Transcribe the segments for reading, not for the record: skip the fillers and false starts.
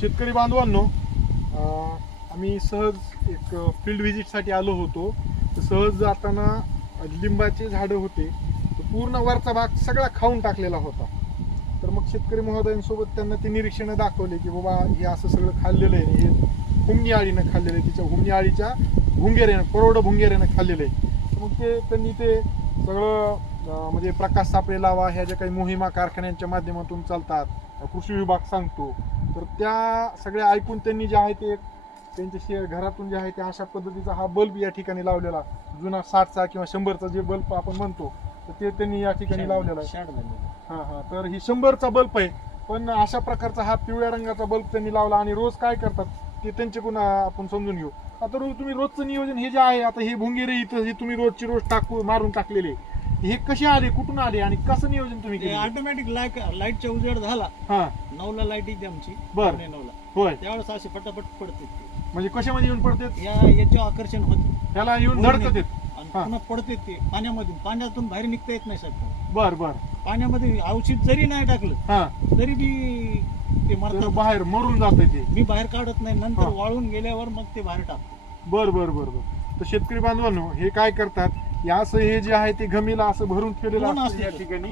शेतकरी बांधवांनो, आम्ही सहज एक फील्ड व्हिजिटसाठी आलो होतो. तर सहज जाताना लिंबाचे झाडं होते, तर पूर्ण वरचा भाग सगळा खाऊन टाकलेला होता. तर मग शेतकरी महोदयांसोबत त्यांना ते निरीक्षणं दाखवले की बाबा हे असं सगळं खाल्लेलं आहे, हे हुमणी आळीनं खाल्लेलं आहे, तिच्या हुमणी आळीच्या भुंगेऱ्यानं, करोडो भुंगेऱ्यानं खाल्लेलं आहे. तर मग त्यांनी ते सगळं म्हणजे प्रकाश सापळे लावा ह्या ज्या काही मोहिमा कारखान्यांच्या माध्यमातून चालतात, कृषी विभाग सांगतो, तर त्या सगळ्या ऐकून त्यांनी जे आहे ते त्यांच्या घरातून जे आहे ते अशा पद्धतीचा हा बल्ब या ठिकाणी लावलेला, जुना 60चा किंवा 100चा जे बल्ब आपण म्हणतो, तर ते त्यांनी या ठिकाणी लावलेला आहे. हां, तर ही 100चा बल्ब आहे, पण अशा प्रकारचा हा पिवळ्या रंगाचा बल्ब त्यांनी लावला. आणि रोज काय करतात ते त्यांच्याकडून आपण समजून घेऊ. आता तुम्ही रोजचं नियोजन हे जे आहे, आता हे भुंगेरे इथं हे तुम्ही रोजची रोज मारून टाकलेले, हे कसे आले, कुठून आले आणि कसं नियोजन तुम्ही केलं? ऑटोमॅटिक लाईटचा उजेड झाला. हा, 9ला लाईट येते आमची. बरं. 9ला होय, त्यावेळेस असे पटापट पडते. म्हणजे कशामध्ये येऊन पडतात? याचे आकर्षण होते, त्याला येऊन धडकत आहेत. आणि पुन्हा पडते ते पाण्यातून बाहेर निघता येत नाही सर. बर बर. पाण्यामध्ये औषध जरी नाही टाकलं हा, तरी बी ते मरतात, बाहेर मरून जाते ते. मी बाहेर काढत नाही, नंतर वाळून गेल्यावर मग ते बाहेर टाकतो. बर बर बर बर. तर शेतकरी बांधवांनो, हे काय करतात, या असं हे जे आहे ते गमीला असं भरून ठेवलेलं असतं. या ठिकाणी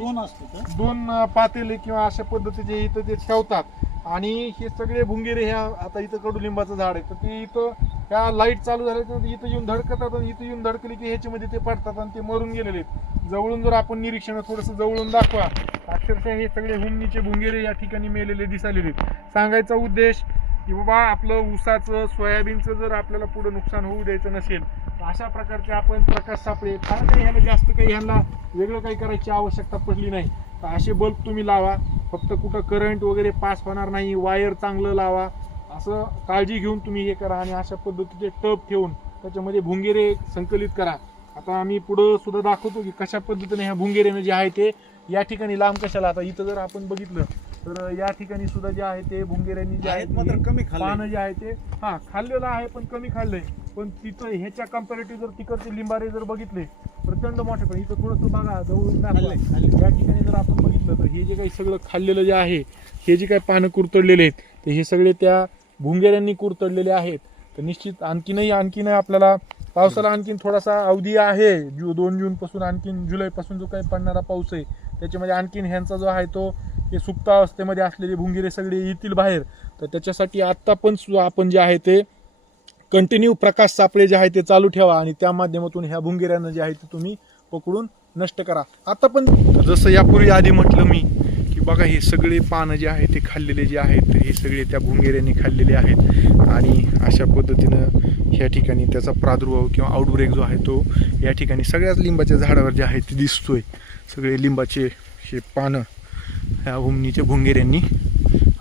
दोन पातेले किंवा अशा पद्धतीचे इथं ते ठेवतात. आणि हे सगळे भुंगेरे ह्या, आता इथं कडुलिंबाचं झाड आहे, तर ते इथं ह्या लाईट चालू झाल्यानंतर इथं येऊन धडकतात, आणि इथं येऊन धडकली की ह्याच्यामध्ये ते पडतात आणि ते मरून गेलेले आहेत. जवळून जर आपण निरीक्षण थोडंसं जवळून दाखवा, अक्षरशः हे सगळे हुमणीचे भुंगेरे या ठिकाणी मेलेले दिसालेले आहेत. सांगायचा उद्देश की बाबा आपलं ऊसाचं, सोयाबीनचं जर आपल्याला पुढे नुकसान होऊ द्यायचं नसेल, तर अशा प्रकारचे आपण प्रकाश सापळे, कारण काही ह्याला जास्त काही ह्यांना वेगळं काही करायची आवश्यकता पडली नाही, तर असे बल्ब तुम्ही लावा. फक्त कुठं करंट वगैरे पास होणार नाही, वायर चांगलं लावा, असं काळजी घेऊन तुम्ही हे करा. आणि अशा पद्धतीचे टब ठेवून त्याच्यामध्ये भुंगेरे संकलित करा. आता आम्ही पुढं सुद्धा दाखवतो की कशा पद्धतीने ह्या भुंगेऱ्यानं जे आहे ते या ठिकाणी लांब कशाला. आता इथं जर आपण बघितलं तर या ठिकाणी सुद्धा जे आहे ते भुंगेऱ्यांनी जे आहे मात्र कमी पानं जे आहे ते खाल्लेलं आहे, पण कमी खाल्लंय. पण तिथं ह्याच्या कम्पॅरेटिव्ह जर तिकडचे लिंबारे जर बघितले प्रचंड मोठे, पण इथं थोडंसं बघा जवळून दाखवा. या ठिकाणी जर आपण बघितलं तर हे जे काही सगळं खाल्लेलं जे आहे, हे जे काही पानं कुरतडलेले आहेत, तर हे सगळे त्या भुंगेऱ्यांनी कुरतडलेले आहेत. तर निश्चित आणखीनही आपल्याला पावसाला आणखीन थोडासा अवधी आहे. 2 जूनपासून आणखीन जुलैपासून जो काही पडणारा पाऊस आहे, त्याच्यामध्ये आणखीन ह्यांचा जो आहे तो हे सुप्त अवस्थेमध्ये असलेले भुंगेरे सगळे येतील बाहेर. तर त्याच्यासाठी आत्ता पण आपण जे आहे ते कंटिन्यू प्रकाश सापळे जे आहे ते चालू ठेवा, आणि त्या माध्यमातून ह्या भुंगेऱ्यांना जे आहे ते तुम्ही पकडून नष्ट करा. आता पण जसं यापूर्वी आधी म्हटलं मी की बघा, हे सगळे पानं जे आहे ते खाल्लेले जे आहेत, हे सगळे त्या भुंगेऱ्यांनी खाल्लेले आहेत. आणि अशा पद्धतीनं ह्या ठिकाणी त्याचा प्रादुर्भाव किंवा आउटब्रेक जो आहे तो या ठिकाणी सगळ्याच लिंबाच्या झाडावर जे आहे ते दिसतोय. सगळे लिंबाचे हे पानं ह्या हुमणीच्या भुंगेऱ्यांनी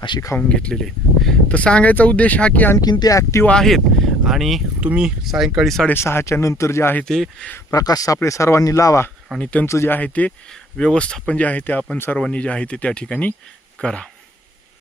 असे खाऊन घेतलेले आहेत. तर सांगायचा उद्देश हा की आणखीन ते ॲक्टिव्ह आहेत, आणि तुम्ही सायंकाळी 6:30च्या नंतर जे आहे ते प्रकाश सापळे सर्वांनी लावा, आणि त्यांचं जे आहे ते व्यवस्थापन जे आहे ते आपण सर्वांनी जे आहे ते त्या ठिकाणी करा.